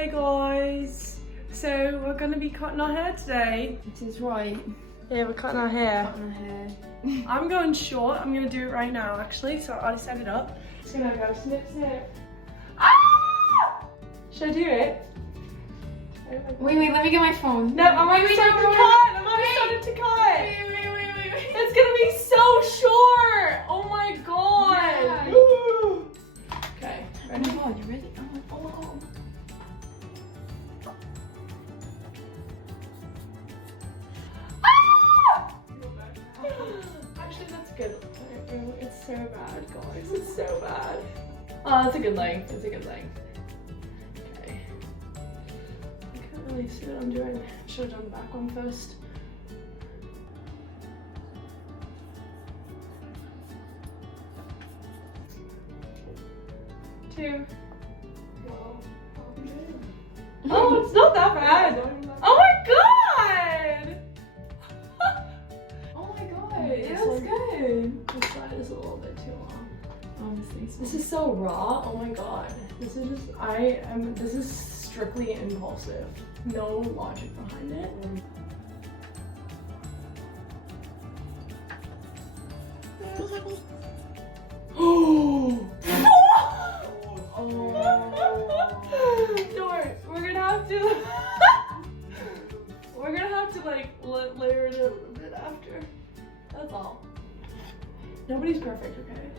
Hi guys. So we're gonna be cutting our hair today. It is right. Yeah, we're cutting our hair. Cutting my hair. I'm going short. I'm gonna do it right now actually. So I set it up. Just gonna go snip snip. Ah! Should I do it? Wait, let me get my phone. No, I'm already starting to cut. I'm already starting to cut. Wait. It's gonna be so short. Oh my god. Yeah. Okay. Oh my god, you ready? Oh my god. Actually, that's good. It's so bad, guys. It's so bad. Oh, that's a good length. That's a good length. Okay. I can't really see what I'm doing. I should have done the back one first. Two. Oh, it's not that bad. Oh my god! Oh my god, This it looks one- good. This side is a little bit too long. Honestly, This is so raw. Oh my god. This is just, this is strictly impulsive. No logic behind it. Oh! Don't worry, we're gonna have to like layer it a little bit after. That's all. Nobody's perfect, okay?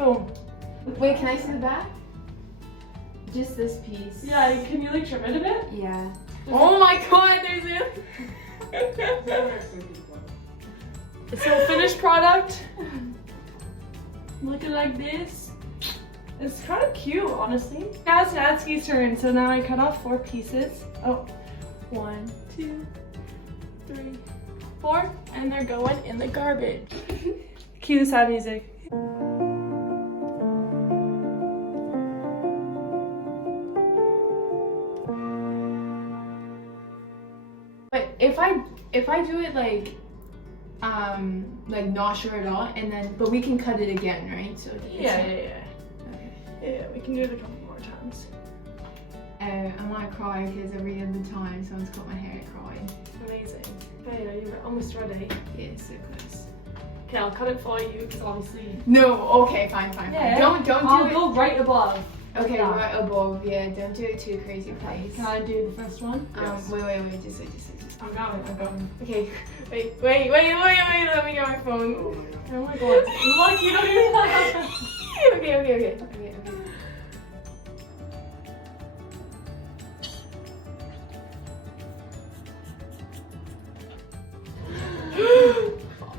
Oh. Wait, can I see the back? Just this piece. Yeah, can you like trim it a bit? Yeah. Oh my god, there's It's a finished product. Looking like this. It's kind of cute, honestly. Now it's Natsuki's turn, so now I cut off 4 pieces. Oh, 1, 2, 3, 4, and they're going in the garbage. Cue the sad music. But if I do it like not sure at all, and then but we can cut it again, right? So it's Yeah. Okay. Yeah, we can do it a couple more times. I want to cry because every other time someone's cut my hair, I cry. Amazing. Okay, you're almost ready. Yeah, it's so close. Okay, I'll cut it for you because obviously. No, okay, fine. Yeah. Don't I'll do it. go right above. Okay, Yeah. right above. Yeah, don't do it too crazy, please. Can I do the first one? Wait, just wait. I'm going. Okay, wait, let me get my phone. Oh my god. Look, you don't even have. Okay.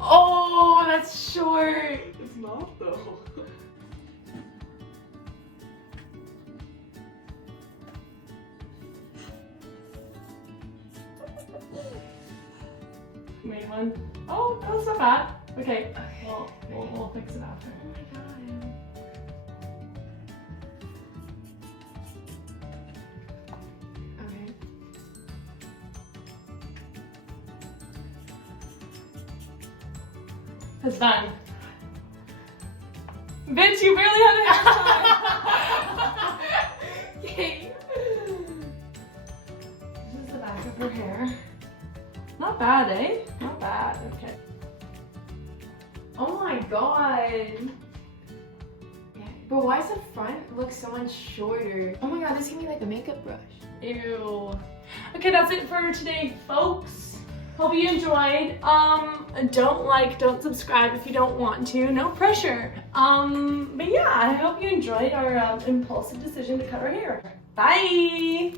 Oh, that's short. It's not though. Main one. Oh, that's not bad. Okay. Well, we'll fix it after. Oh my god. Okay. It's done. Bitch, you barely had a haircut. Okay. This is the back of her hair. Not bad, eh? Not bad. Okay. Oh my god. Yeah. But why does the front look so much shorter? Oh my god, this can be like a makeup brush. Ew. Okay, that's it for today, folks. Hope you enjoyed. Don't subscribe if you don't want to. No pressure. But yeah, I hope you enjoyed our impulsive decision to cut our hair. Bye.